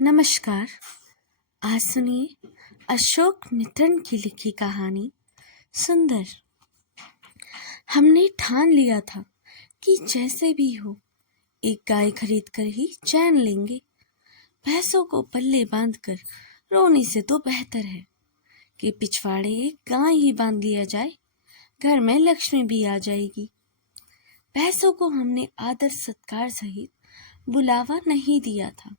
नमस्कार। आज सुनिए अशोक मित्तन की लिखी कहानी सुंदर। हमने ठान लिया था कि जैसे भी हो एक गाय खरीद कर ही चैन लेंगे। भैंसों को पल्ले बांधकर रोने से तो बेहतर है कि पिछवाड़े एक गाय ही बांध लिया जाए। घर में लक्ष्मी भी आ जाएगी। भैंसों को हमने आदर सत्कार सहित बुलावा नहीं दिया था।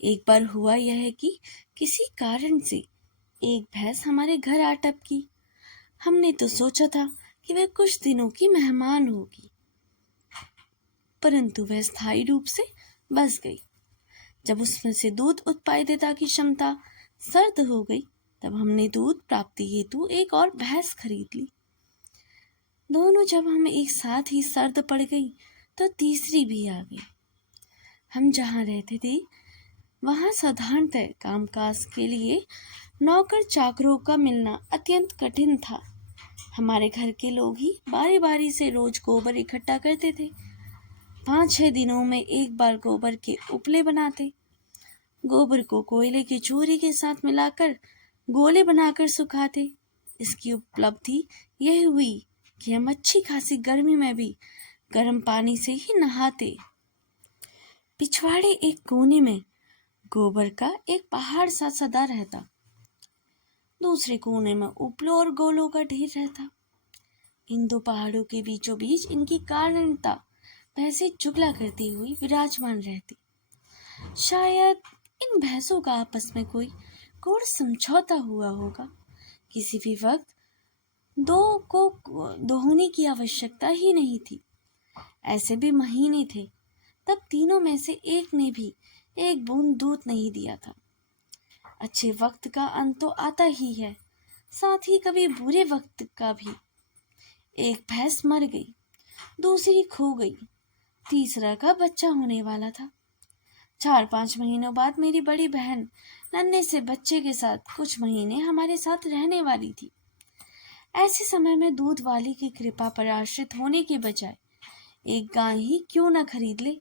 एक बार हुआ यह कि किसी कारण से एक भैंस हमारे घर आ टपकी। हमने तो सोचा था कि वह कुछ दिनों की मेहमान होगी, परंतु वह स्थायी रूप से बस गई। जब उसमें से दूध उत्पादकता की क्षमता सर्द हो गई, तब हमने दूध प्राप्ति हेतु एक और भैंस खरीद ली। दोनों जब हम एक साथ ही सर्द पड़ गई, तो तीसरी भी आ गई। हम जहाँ रहते थे वहाँ साधारणतः कामकाज के लिए नौकर चाकरों का मिलना अत्यंत कठिन था। हमारे घर के लोग ही बारी बारी से रोज गोबर इकट्ठा करते थे। 5-6 दिनों में एक बार गोबर के उपले बनाते। गोबर को कोयले की चूरी के साथ मिलाकर गोले बनाकर सुखाते। इसकी उपलब्धि यह हुई कि हम अच्छी खासी गर्मी में भी गर्म पानी से ही नहाते। पिछवाड़े एक कोने में गोबर का एक पहाड़ सा सदा रहता। दूसरे कोने में उपलों और गोलों का ढेर रहता। इन दो पहाड़ों के बीचों बीच इनकी कारणता भैंसें चुगला करती हुई विराजमान रहती। शायद इन भैंसों का आपस में कोई गूढ़ समझौता हुआ होगा। किसी भी वक्त दो को दोहने की आवश्यकता ही नहीं थी। ऐसे भी महीने थे तब तीनों में से एक ने भी एक बूंद दूध नहीं दिया था। अच्छे वक्त का अंत तो आता ही है, साथ ही कभी बुरे वक्त का भी। एक भैंस मर गई, दूसरी खो गई, तीसरा का बच्चा होने वाला था। 4-5 महीनों बाद मेरी बड़ी बहन नन्हे से बच्चे के साथ कुछ महीने हमारे साथ रहने वाली थी। ऐसे समय में दूध वाली की कृपा पर आश्रित होने के बजाय एक गाय ही क्यों न खरीद ले।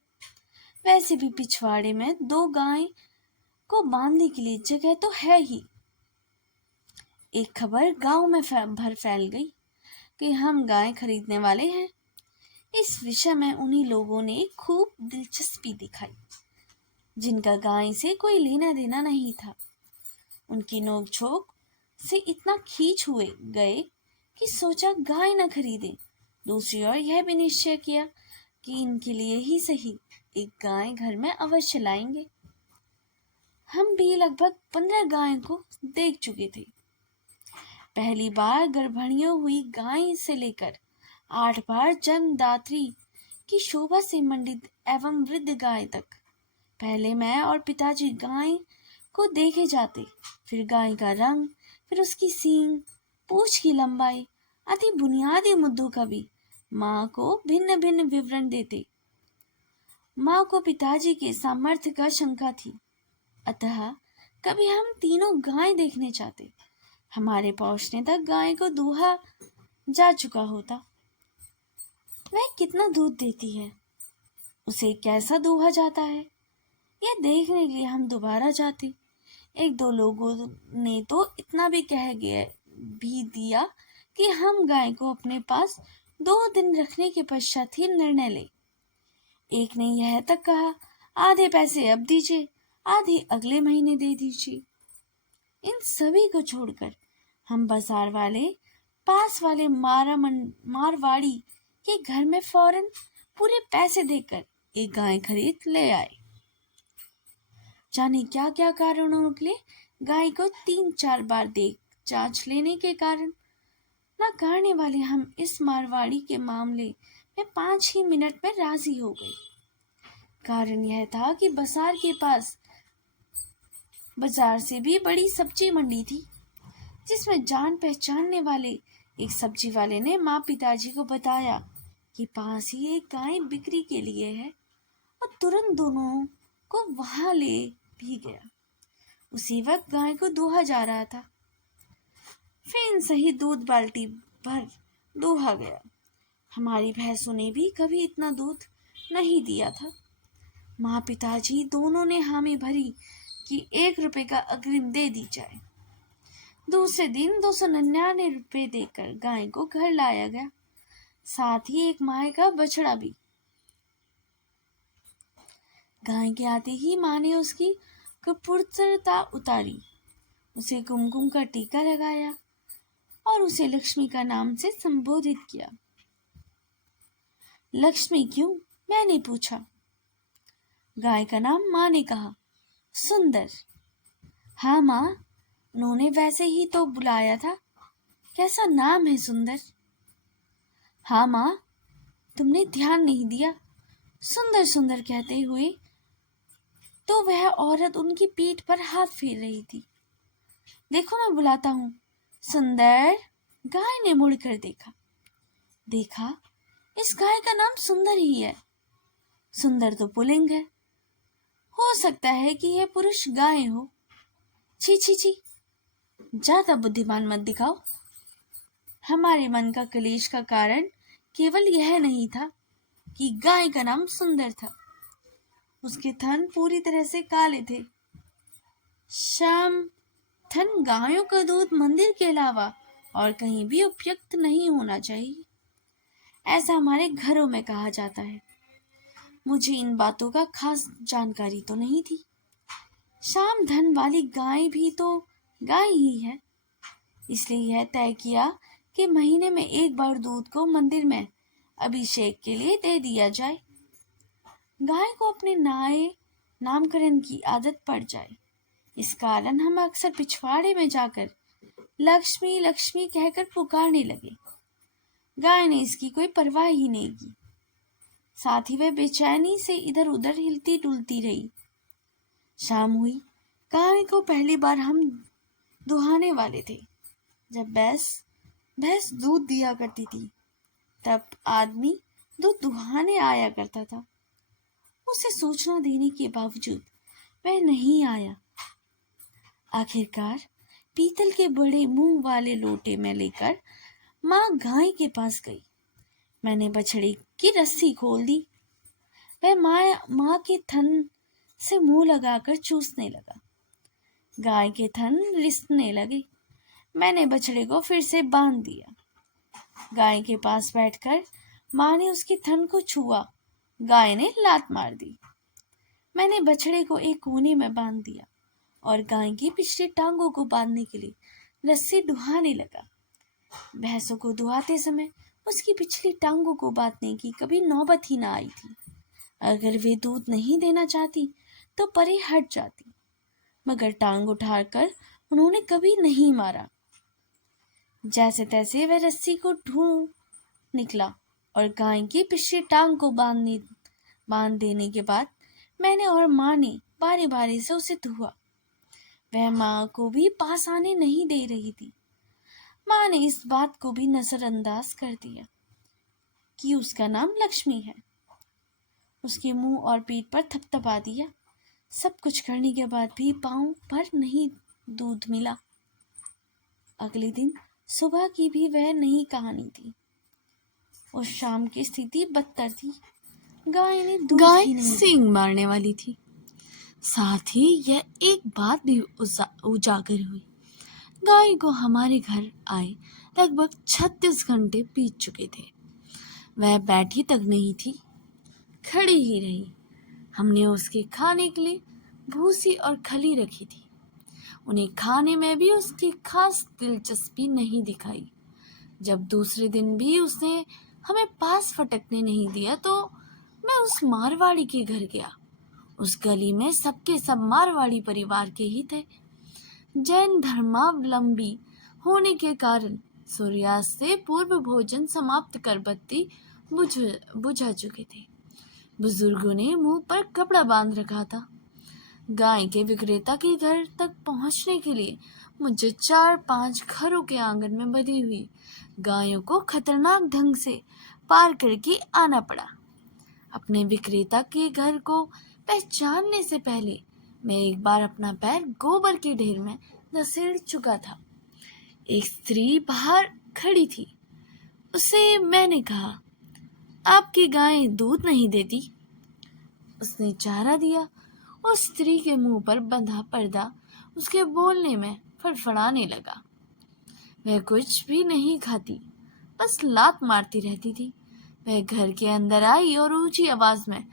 वैसे भी पिछवाड़े में 2 गाय को बांधने के लिए जगह तो है ही। एक खबर गांव में फैल गई कि हम गाय खरीदने वाले हैं। इस विषय में उन्हीं लोगों ने खूब दिलचस्पी दिखाई जिनका गाय से कोई लेना देना नहीं था। उनकी नोकझोंक से इतना खींच हुए गए कि सोचा गाय न खरीदें। दूसरी ओर यह भी निश्चय किया कि इनके लिए ही सही एक गाय घर में अवश्य लाएंगे। हम भी लगभग 15 गायों को देख चुके थे। पहली बार गर्भणियों हुई गाय से लेकर 8 बार जन्मदात्री की शोभा से मंडित एवं वृद्ध गाय तक। पहले मैं और पिताजी गाय को देखे जाते, फिर गाय का रंग, फिर उसकी सींग, पूंछ की लंबाई आदि बुनियादी मुद्दों का भी माँ को भिन्न भिन्न विवरण देते। माँ को पिताजी के सामर्थ्य का शंका थी, अतः कभी हम तीनों गाय देखने जाते। हमारे पहुंचने तक गाय को दूहा जा चुका होता। वह कितना दूध देती है, उसे कैसा दूहा जाता है, यह देखने के लिए हम दोबारा जाते। 1-2 लोगों ने तो इतना भी भी दिया कि हम गाय को अपने पास 2 दिन रखने के पश्चात ही निर्णय ले। एक ने यह तक कहा, आधे पैसे अब दीजिए, आधे अगले महीने दे दीजिए। इन सभी को छोड़कर हम बाजार वाले पास वाले मारवाड़ी के घर में फौरन पूरे पैसे देकर एक गाय खरीद ले आए। जाने क्या क्या कारणों निकले। गाय को 3-4 बार देख जांच लेने के कारण नकारने वाले हम इस मारवाड़ी के मामले में 5 ही मिनट में राजी हो गए। कारण यह था कि बाजार से भी बड़ी सब्जी मंडी थी, जिसमें जान पहचानने वाले एक सब्जी वाले ने माँ पिताजी को बताया कि पास ही एक गाय बिक्री के लिए है, और तुरंत दोनों को वहां ले भी गया। उसी वक्त गाय को दूहा जा रहा था। फिर सही दूध बाल्टी भर दूहा गया। हमारी भैंसों ने भी कभी इतना दूध नहीं दिया था। माँ पिताजी दोनों ने हामी भरी कि 1 रुपए का अग्रिम दे दी जाए। दूसरे दिन 299 रुपए देकर गाय को घर लाया गया, साथ ही एक माह का बछड़ा भी। गाय के आते ही माँ ने उसकी कपूरता उतारी, उसे कुमकुम का टीका लगाया और उसे लक्ष्मी का नाम से संबोधित किया। लक्ष्मी क्यों? मैंने पूछा। गाय का नाम माँ ने कहा। सुंदर। हाँ माँ, उन्होंने वैसे ही तो बुलाया था। कैसा नाम है सुंदर? हाँ माँ, तुमने ध्यान नहीं दिया। सुंदर सुंदर कहते हुए तो वह औरत उनकी पीठ पर हाथ फेर रही थी। देखो मैं बुलाता हूँ। सुंदर। गाय ने मुड़कर देखा इस गाय का नाम सुंदर ही है। सुंदर तो पुल्लिंग है, हो सकता है कि यह पुरुष गाय हो। छी छी छी, ज्यादा बुद्धिमान मत दिखाओ। हमारे मन का क्लेश का कारण केवल यह नहीं था कि गाय का नाम सुंदर था, उसके थन पूरी तरह से काले थे। श्याम थन गायों का दूध मंदिर के अलावा और कहीं भी उपयुक्त नहीं होना चाहिए, ऐसा हमारे घरों में कहा जाता है। मुझे इन बातों का खास जानकारी तो नहीं थी। श्याम धन वाली गाय भी तो गाय ही है, इसलिए यह तय किया कि महीने में एक बार दूध को मंदिर में अभिषेक के लिए दे दिया जाए। गाय को अपने नए नामकरण की आदत पड़ जाए, इस कारण हम अक्सर पिछवाड़े में जाकर लक्ष्मी लक्ष्मी कहकर पुकारने लगे। गाय ने इसकी कोई परवाह ही नहीं की, साथ ही वह बेचैनी से इधर उधर हिलती डुलती रही। शाम हुई। गाय को पहली बार हम दुहाने वाले थे। जब भैंस दूध दिया करती थी, तब आदमी दूध दुहाने आया करता था। उसे सूचना देने के बावजूद वह नहीं आया। आखिरकार पीतल के बड़े मुंह वाले लोटे में लेकर माँ गाय के पास गई। मैंने बछड़े की रस्सी खोल दी। वह माँ के थन से मुंह लगाकर चूसने लगा। गाय के थन रिसने लगे। मैंने बछड़े को फिर से बांध दिया। गाय के पास बैठकर माँ ने उसके थन को छुआ। गाय ने लात मार दी। मैंने बछड़े को एक कोने में बांध दिया और गाय की पिछली टांगों को बांधने के लिए रस्सी दुहाने लगा। भैंसों को दुहाते समय उसकी पिछली टांगों को बांधने की कभी नौबत ही ना आई थी। अगर वे दूध नहीं देना चाहती तो परे हट जाती, मगर टांग उठाकर उन्होंने कभी नहीं मारा। जैसे तैसे वह रस्सी को ढूंढ निकला और गाय की पिछली टांग को बांध देने के बाद मैंने और माँ ने बारी बारी से उसे धुआ। वह माँ को भी पास आने नहीं दे रही थी। माँ ने इस बात को भी नजरअंदाज कर दिया कि उसका नाम लक्ष्मी है। उसके मुंह और पीठ पर थपथपा दिया। सब कुछ करने के बाद भी पांव पर नहीं दूध मिला। अगले दिन सुबह की भी वह नई कहानी थी। उस शाम की स्थिति बदतर थी। गाय ने दूध ही नहीं सींग मारने वाली थी। साथ ही यह एक बात भी उजागर हुई। गाय को हमारे घर आए लगभग 36 घंटे बीत चुके थे। वह बैठी तक नहीं थी, खड़ी ही रही। हमने उसके खाने के लिए भूसी और खली रखी थी। उन्हें खाने में भी उसकी खास दिलचस्पी नहीं दिखाई। जब दूसरे दिन भी उसने हमें पास फटकने नहीं दिया तो मैं उस मारवाड़ी के घर गया। उस गली में सबके सब मारवाड़ी परिवार के ही थे। जैन धर्मावलंबी होने के कारण सूर्यास्त से पूर्व भोजन समाप्त कर बत्ती बुझा चुके थे। बुजुर्गों ने मुंह पर कपड़ा बांध रखा था। गाय के विक्रेता के घर तक पहुंचने के लिए मुझे 4-5 घरों के आंगन में बंधी हुई गायों को खतरनाक ढंग से पार करके आना पड़ा। अपने विक्रेता के घर को पहचानने से पहले मैं एक बार अपना पैर गोबर के ढेर में धसेड़ चुका था। एक स्त्री बाहर खड़ी थी। उसे मैंने कहा, आपकी गाय दूध नहीं देती? उसने चारा दिया उस स्त्री के मुंह पर बंधा पर्दा उसके बोलने में फड़फड़ाने लगा। वह कुछ भी नहीं खाती, बस लात मारती रहती थी। वह घर के अंदर आई और ऊंची आवाज में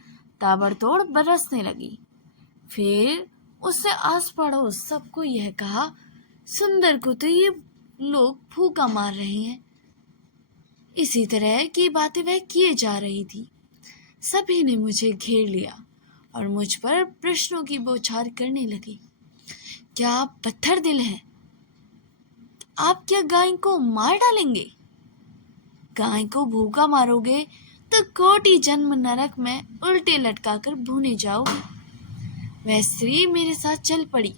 ताबड़तोड़ बरसने लगी। फिर उसने आस पड़ोस सबको यह कहा, सुंदर को तो ये लोग फूंका मार रहे हैं। इसी तरह की बातें वह किए जा रही थी। सभी ने मुझे घेर लिया और मुझ पर प्रश्नों की बौछार करने लगे। क्या आप पत्थर दिल हैं? आप क्या गाय को मार डालेंगे? गाय को भूखा मारोगे तो कोटि जन्म नरक में उल्टे लटकाकर भूने जाओगे। वह स्त्री मेरे साथ चल पड़ी।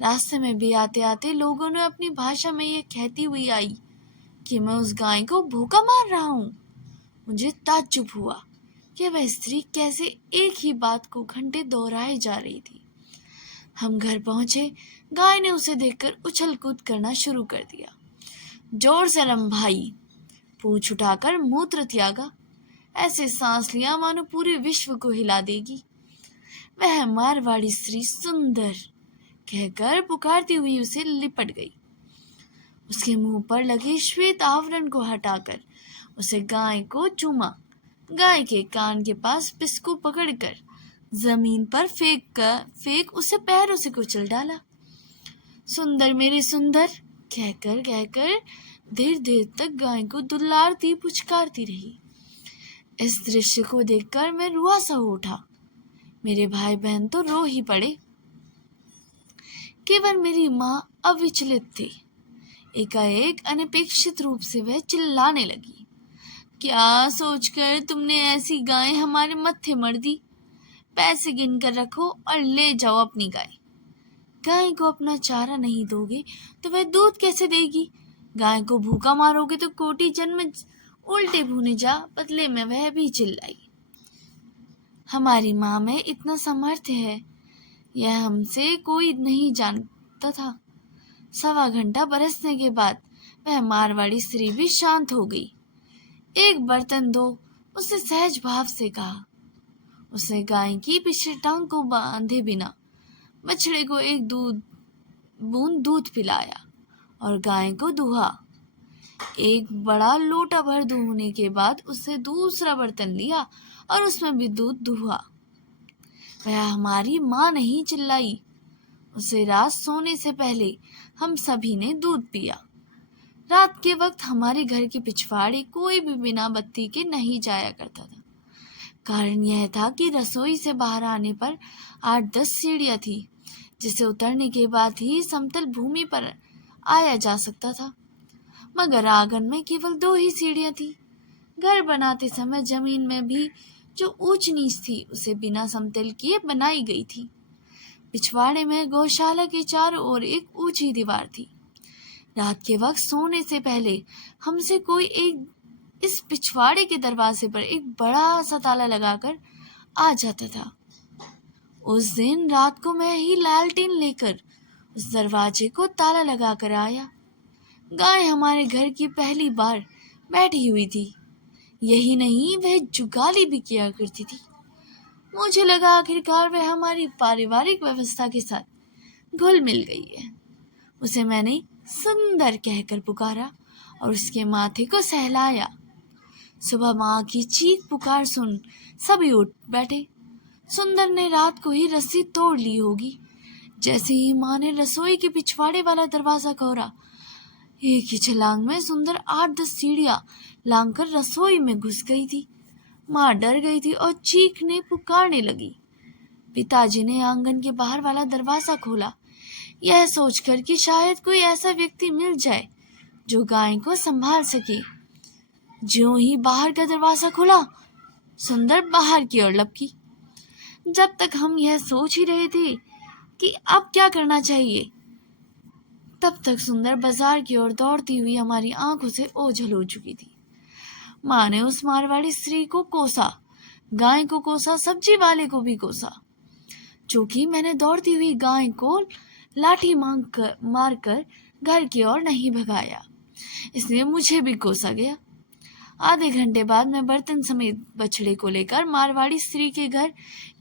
रास्ते में भी आते आते लोगों ने अपनी भाषा में यह कहती हुई आई कि मैं उस गाय को भूखा मार रहा हूँ। मुझे ताज्जुब हुआ कि वह स्त्री कैसे एक ही बात को घंटे दोहराए जा रही थी। हम घर पहुंचे। गाय ने उसे देखकर उछल कूद करना शुरू कर दिया। जोर से लंबाई, पूंछ उठाकर मूत्र त्यागा, ऐसे सांस लिया मानो पूरे विश्व को हिला देगी। वह मारवाड़ी स्त्री सुंदर कहकर पुकारती हुई उसे लिपट गई। उसके मुंह पर लगे श्वेत आवरण को हटाकर उसे गाय को चूमा। गाय के कान के पास पिस्कू पकड़कर जमीन पर फेंक उसे पैरों से कुचल डाला। सुंदर मेरे सुंदर कहकर देर देर तक गाय को दुलारती पुचकारती रही। इस दृश्य को देखकर मैं रुआसा हो उठा। मेरे भाई बहन तो रो ही पड़े। केवल मेरी माँ अविचलित थी। एकाएक अनपेक्षित रूप से वह चिल्लाने लगी, क्या सोचकर तुमने ऐसी गाय हमारे मत्थे मर दी? पैसे गिन कर रखो और ले जाओ अपनी गाय। गाय को अपना चारा नहीं दोगे तो वह दूध कैसे देगी? गाय को भूखा मारोगे तो कोटि जन्म उल्टे भूने जा। बदले में वह भी चिल्लाई, हमारी माँ में इतना सामर्थ्य है, यह हमसे कोई नहीं जानता था। 1.25 घंटा बरसने के बाद वह मारवाड़ी स्त्री भी शांत हो गई। एक बर्तन दो, उसने सहज भाव से कहा। उसने गाय की पिछली टांग को बांधे बिना बछड़े को एक बूंद दूध पिलाया और गाय को दुहा। एक बड़ा लोटा भर दूहने के बाद उससे दूसरा बर्तन लिया और उसमें भी दूध दुहा। वह हमारी माँ नहीं चिल्लाई। उसे रात सोने से पहले हम सभी ने दूध पिया। रात के वक्त हमारे घर के पिछवाड़े कोई भी बिना बत्ती के नहीं जाया करता था। कारण यह था कि रसोई से बाहर आने पर 8-10 सीढ़ियां थी, जिसे उतरने के बाद ही समतल भूमि पर आया जा सकता था। मगर आंगन में केवल 2 ही सीढ़ियां थी। घर बनाते समय जमीन में भी जो ऊंच नीच थी उसे बिना समतल किए बनाई गई थी। पिछवाड़े में गौशाला के चारों ओर एक ऊंची दीवार थी। रात के वक्त सोने से पहले हमसे कोई एक इस पिछवाड़े के दरवाजे पर एक बड़ा सा ताला लगाकर आ जाता था। उस दिन रात को मैं ही लालटेन लेकर उस दरवाजे को ताला लगाकर आया। गाय हमारे घर की पहली बार बैठी हुई थी। यही नहीं, वह जुगाली भी किया करती थी। मुझे लगा आखिरकार वह हमारी पारिवारिक व्यवस्था के साथ घुल मिल गई है। उसे मैंने सुंदर कहकर पुकारा और उसके माथे को सहलाया। सुबह माँ की चीख पुकार सुन सभी उठ बैठे। सुंदर ने रात को ही रस्सी तोड़ ली होगी। जैसे ही माँ ने रसोई के पिछवाड़े वाला दरवाजा खोला, एक ही छलांग में सुंदर 8-10 सीढ़ियां लांघकर रसोई में घुस गई थी। माँ डर गई थी और चीखने पुकारने लगी। पिताजी ने आंगन के बाहर वाला दरवाजा खोला, यह सोचकर कि शायद कोई ऐसा व्यक्ति मिल जाए जो गाय को संभाल सके। ज्यों ही बाहर का दरवाजा खुला, सुंदर बाहर की ओर लपकी। जब तक हम यह सोच ही रहे थे कि अब क्या करना चाहिए, तब तक सुंदर बाजार की ओर दौड़ती हुई हमारी आंखों से ओझल हो चुकी थी। माँ ने उस मारवाड़ी स्त्री को कोसा, गाय को कोसा, सब्जी वाले को भी कोसा। चूंकि मैंने दौड़ती हुई गाय को लाठी मारकर घर की ओर नहीं भगाया, इसलिए मुझे भी कोसा गया। आधे घंटे बाद मैं बर्तन समेत बछड़े को लेकर मारवाड़ी स्त्री के घर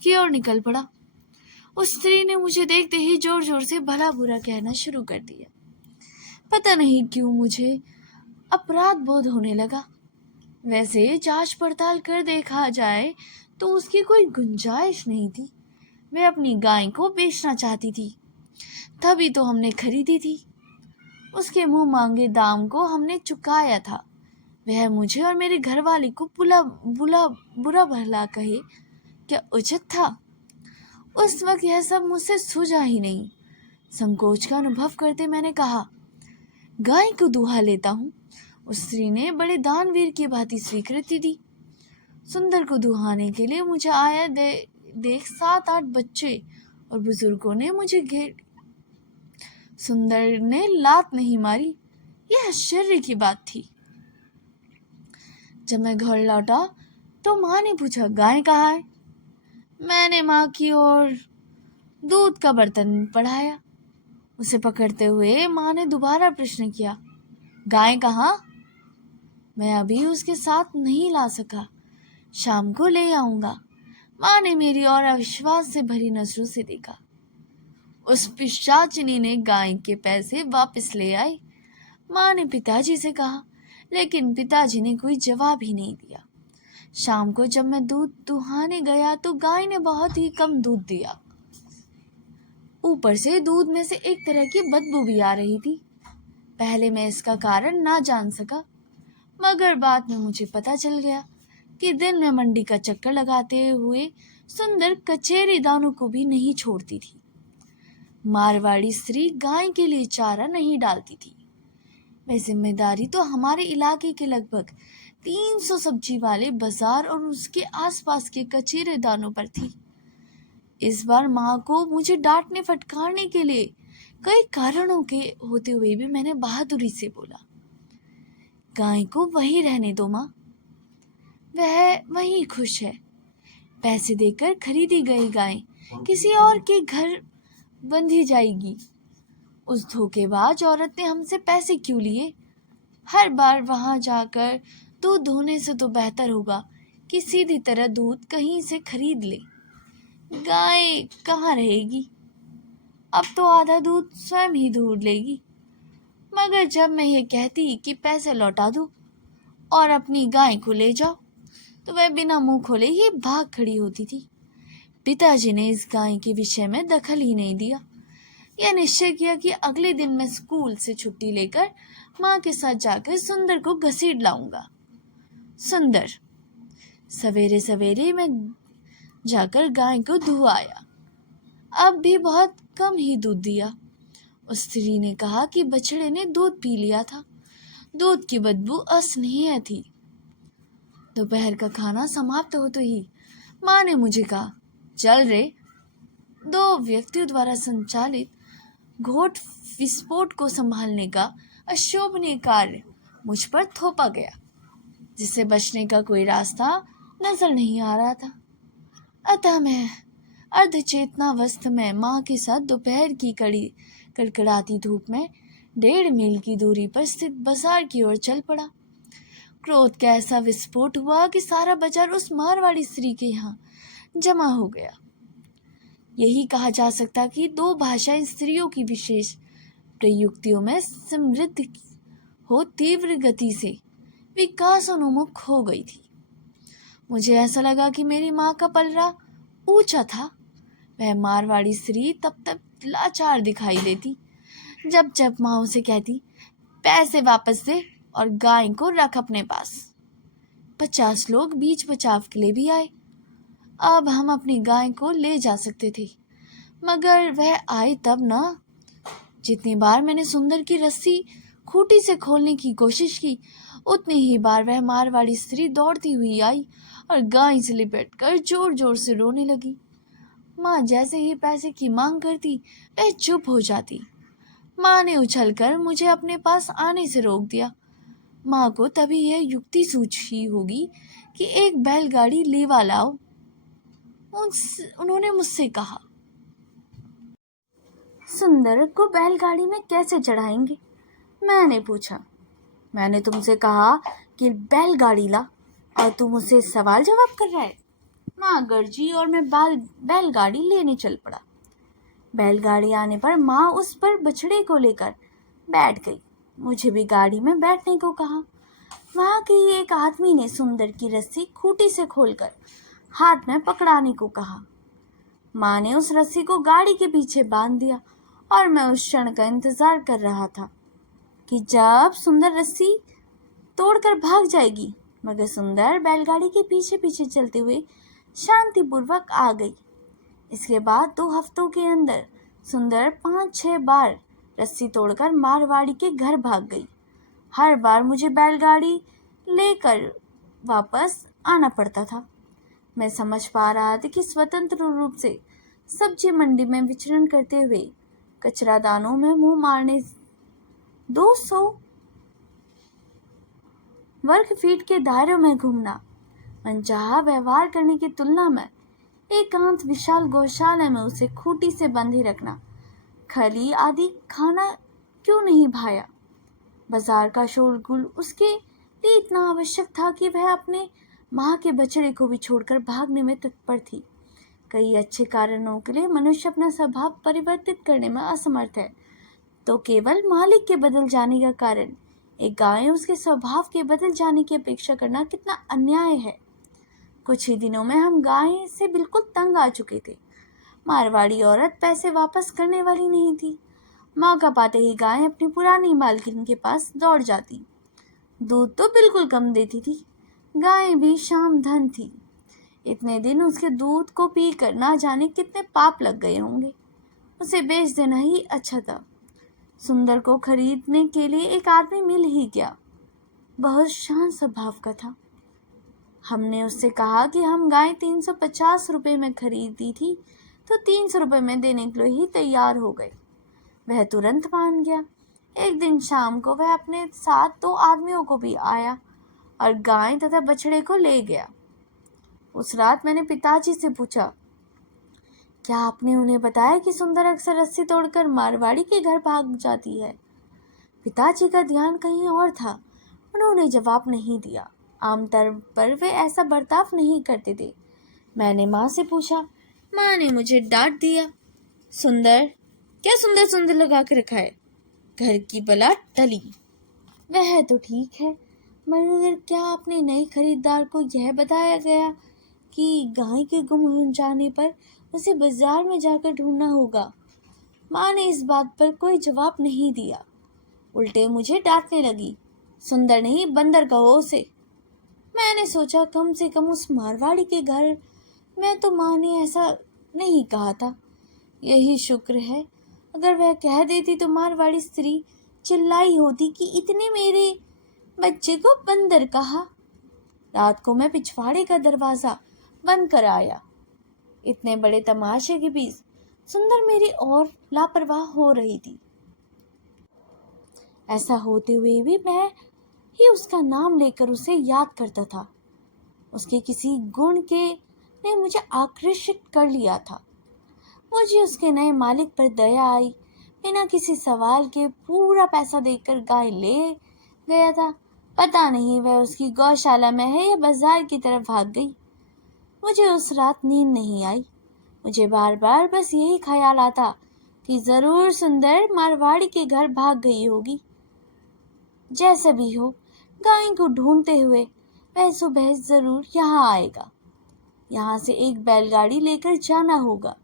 की ओर निकल पड़ा। उस स्त्री ने मुझे देखते ही जोर जोर से भला बुरा कहना शुरू कर दिया। पता नहीं क्यों मुझे अपराध बोध होने लगा। वैसे जांच पड़ताल कर देखा जाए तो उसकी कोई गुंजाइश नहीं थी। वह अपनी गाय को बेचना चाहती थी, तभी तो हमने खरीदी थी। उसके मुंह मांगे दाम को हमने चुकाया था। वह मुझे और मेरे घरवाली को बुरा भला कहे, क्या उचित था? उस वक्त यह सब मुझसे सूझा ही नहीं। संकोच का अनुभव करते मैंने कहा, गाय को दुहा लेता हूँ। उस स्त्री ने बड़े दानवीर की भांति स्वीकृति दी। सुंदर को दुहाने के लिए मुझे आया देख 7-8 बच्चे और बुजुर्गों ने मुझे घेर। सुंदर ने लात नहीं मारी, यह आश्चर्य की बात थी। जब मैं घर लौटा तो माँ ने पूछा, गाय कहाँ है? मैंने माँ की ओर दूध का बर्तन बढ़ाया। उसे पकड़ते हुए माँ ने दोबारा प्रश्न किया, गाय कहाँ? मैं अभी उसके साथ नहीं ला सका, शाम को ले आऊंगा। माँ ने मेरी ओर अविश्वास से भरी नजरों से देखा। उस पिशाचिनी ने गाय के पैसे वापस ले आई। माँ ने पिताजी से कहा, लेकिन पिताजी ने कोई जवाब ही नहीं दिया। शाम को जब मैं दूध दुहाने गया तो गाय ने बहुत ही कम दूध दिया। ऊपर से दूध में से एक तरह की बदबू भी आ रही थी। पहले मैं इसका कारण ना जान सका, मगर बाद में मुझे पता चल गया कि दिन में मंडी का चक्कर लगाते हुए सुंदर कचेरी दानों को भी नहीं छोड़ती थी। मारवाड़ी स्त्री गाय के लिए चारा नहीं डालती थी। वह जिम्मेदारी तो हमारे इलाके के लगभग 300 सब्जी वाले बाजार और उसके आसपास के कचेरे दानों पर थी। इस बार माँ को मुझे डांटने फटकारने के लिए कई कारणों के होते हुए भी मैंने बहादुरी से बोला, गाय को वहीं रहने दो माँ, वह वहीं खुश है। पैसे देकर खरीदी गई गाय किसी और के घर बंधी जाएगी। उस धोखेबाज औरत ने हमसे पैसे क्यों लिए? हर बार वहां जाकर दूध धोने से तो बेहतर होगा कि सीधी तरह दूध कहीं से खरीद ले। गाय कहाँ रहेगी? अब तो आधा दूध स्वयं ही ढूंढ लेगी। मगर जब मैं ये कहती कि पैसे लौटा दो और अपनी गाय को ले जाओ, तो वह बिना मुंह खोले ही भाग खड़ी होती थी। पिताजी ने इस गाय के विषय में दखल ही नहीं दिया। यह निश्चय किया कि अगले दिन मैं स्कूल से छुट्टी लेकर माँ के साथ जाकर सुंदर को घसीट लाऊंगा। सुंदर सवेरे सवेरे मैं जाकर गाय को दुहाया। अब भी बहुत कम ही दूध दिया। उस स्त्री ने कहा कि बछड़े ने दूध पी लिया था। दूध की बदबू असहनीय थी। दोपहर का खाना समाप्त होते ही माँ ने मुझे कहा, चल रे। 2 व्यक्तियों द्वारा संचालित घोट विस्फोट को संभालने का अशोभनीय कार्य मुझ पर थोपा गया, जिससे बचने का कोई रास्ता नजर नहीं आ रहा था। अतः मैं अर्धचेतनावस्थ में माँ के साथ दोपहर की कड़कड़ाती धूप में 1.5 मील की दूरी पर स्थित बाजार की ओर चल पड़ा। क्रोध का ऐसा विस्फोट हुआ कि सारा बाजार उस मारवाड़ी स्त्री के यहाँ जमा हो गया। यही कहा जा सकता कि 2 भाषाएं स्त्रियों की विशेष प्रयुक्तियों में समृद्ध हो तीव्र गति से विकासोन्मुख हो गई थी। मुझे ऐसा लगा कि मेरी माँ का पलड़ा ऊंचा था। वह मारवाड़ी स्त्री तब तक लाचार दिखाई देती जब जब माँ उसे कहती, पैसे वापस दे और गाय को रख अपने पास। 50 लोग बीच बचाव के लिए भी आए। अब हम अपनी गाय को ले जा सकते थे, मगर वह आए तब ना। जितनी बार मैंने सुंदर की रस्सी खूंटी से खोलने की कोशिश की, उतनी ही बार वह मारवाड़ी स्त्री दौड़ती हुई आई और गाय से लिपटकर जोर जोर से रोने लगी। माँ जैसे ही पैसे की मांग करती, वह चुप हो जाती। माँ ने उछलकर मुझे अपने पास आने से रोक दिया। माँ को तभी यह युक्ति सूझी होगी कि एक बैलगाड़ी लेवा लाओ। उन्होंने मुझसे कहा, सुंदर को बैलगाड़ी में कैसे चढ़ाएंगे? मैंने पूछा। मैंने तुमसे कहा कि बैलगाड़ी ला और तुम मुझसे सवाल जवाब कर रहा है। माँ गर्जी और मैं बैलगाड़ी लेने चल पड़ा। बैलगाड़ी आने पर माँ उस पर बछड़े को लेकर बैठ गई। मुझे भी गाड़ी में बैठने को कहा। वहाँ के ही एक आदमी ने सुंदर की रस्सी खूंटी से खोलकर हाथ में पकड़ाने को कहा। माँ ने उस रस्सी को गाड़ी के पीछे बांध दिया और मैं उस क्षण का इंतजार कर रहा था कि जब सुंदर रस्सी तोड़कर भाग जाएगी, मगर सुंदर बैलगाड़ी के पीछे पीछे चलते हुए शांतिपूर्वक आ गई। इसके बाद 2 हफ्तों के अंदर सुंदर 5-6 बार रस्सी तोड़कर मारवाड़ी के घर भाग गई। हर बार मुझे बैलगाड़ी लेकर वापस आना पड़ता था। मैं समझ पा रहा था कि स्वतंत्र रूप से सब्जी मंडी में विचरण करते हुए कचरा दानों में मुंह मारने 200 वर्ग फीट के दायरों में घूमना, मनचाहा व्यवहार करने की तुलना में एकांत विशाल गौशाला में उसे खूंटी से बंधे रखना, खली आदि खाना क्यों नहीं भाया। बाजार का शोरगुल उसके लिए इतना आवश्यक था कि वह अपने माँ के बछड़े को भी छोड़कर भागने में तत्पर थी। कई अच्छे कारणों के लिए मनुष्य अपना स्वभाव परिवर्तित करने में असमर्थ है, तो केवल मालिक के बदल जाने का कारण एक गाय उसके स्वभाव के बदल जाने की अपेक्षा करना कितना अन्याय है। कुछ ही दिनों में हम गाय से बिल्कुल तंग आ चुके थे। मारवाड़ी औरत पैसे वापस करने वाली नहीं थी। मौका पाते ही गाय अपनी पुरानी मालकिन के पास दौड़ जाती। दूध तो बिल्कुल कम देती थी। गाय भी शाम धन थी। इतने दिन उसके दूध को पीकर ना जाने कितने पाप लग गए होंगे। उसे बेच देना ही अच्छा था। सुंदर को खरीदने के लिए एक आदमी मिल ही गया। बहुत शांत स्वभाव का था। हमने उससे कहा कि हम गाय 350 रुपये में खरीदी थी, तो 300 रुपये में देने के लिए ही तैयार हो गए। वह तुरंत मान गया। एक दिन शाम को वह अपने साथ 2 आदमियों को भी आया और गाय तथा बछड़े को ले गया। उस रात मैंने पिताजी से पूछा, क्या आपने उन्हें बताया कि सुंदर अक्सर रस्सी तोड़कर मारवाड़ी के घर भाग जाती है? पिताजी का ध्यान कहीं और था। उन्होंने जवाब नहीं दिया। आमतौर पर वे ऐसा बर्ताव नहीं करते थे। मैंने माँ से पूछा। माँ ने मुझे डांट दिया। सुंदर, क्या सुंदर सुंदर लगा के रखा है? घर की बला टली। वह तो ठीक है, मगर क्या आपने नए खरीदार को यह बताया गया कि गाय के गुम हो जाने पर उसे बाजार में जाकर ढूंढना होगा? माँ ने इस बात पर कोई जवाब नहीं दिया, उल्टे मुझे डांटने लगी। सुंदर नहीं, बंदर कहो उसे। मैंने सोचा कम से कम उस मारवाड़ी के घर में तो माँ ने ऐसा नहीं कहा था। यही शुक्र है, अगर वह कह देती तो मारवाड़ी स्त्री चिल्लाई होती कि इतने मेरे बच्चे को बंदर कहा। रात को मैं पिछवाड़े का दरवाजा बंद कर आया। इतने बड़े तमाशे के बीच सुंदर मेरी ओर लापरवाह हो रही थी। ऐसा होते हुए भी मैं ही उसका नाम लेकर उसे याद करता था। उसके किसी गुण के ने मुझे आकर्षित कर लिया था। मुझे उसके नए मालिक पर दया आई। बिना किसी सवाल के पूरा पैसा देकर गाय ले गया था। पता नहीं वह उसकी गौशाला में है या बाजार की तरफ भाग गई। मुझे उस रात नींद नहीं आई। मुझे बार बार बस यही ख्याल आता कि जरूर सुंदर मारवाड़ी के घर भाग गई होगी। जैसा भी हो, गाय को ढूंढते हुए वह सुबह जरूर यहाँ आएगा। यहाँ से एक बैलगाड़ी लेकर जाना होगा।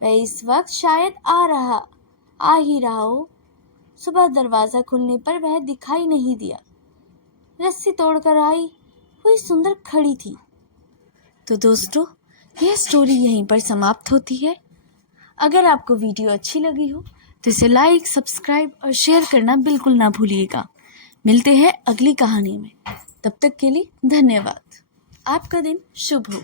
वह इस वक्त शायद आ ही रहा हो। सुबह दरवाजा खुलने पर वह दिखाई नहीं दिया। रस्सी तोड़कर आई हुई सुंदर खड़ी थी। तो दोस्तों, यह स्टोरी यहीं पर समाप्त होती है। अगर आपको वीडियो अच्छी लगी हो तो इसे लाइक, सब्सक्राइब और शेयर करना बिल्कुल ना भूलिएगा। मिलते हैं अगली कहानी में। तब तक के लिए धन्यवाद। आपका दिन शुभ हो।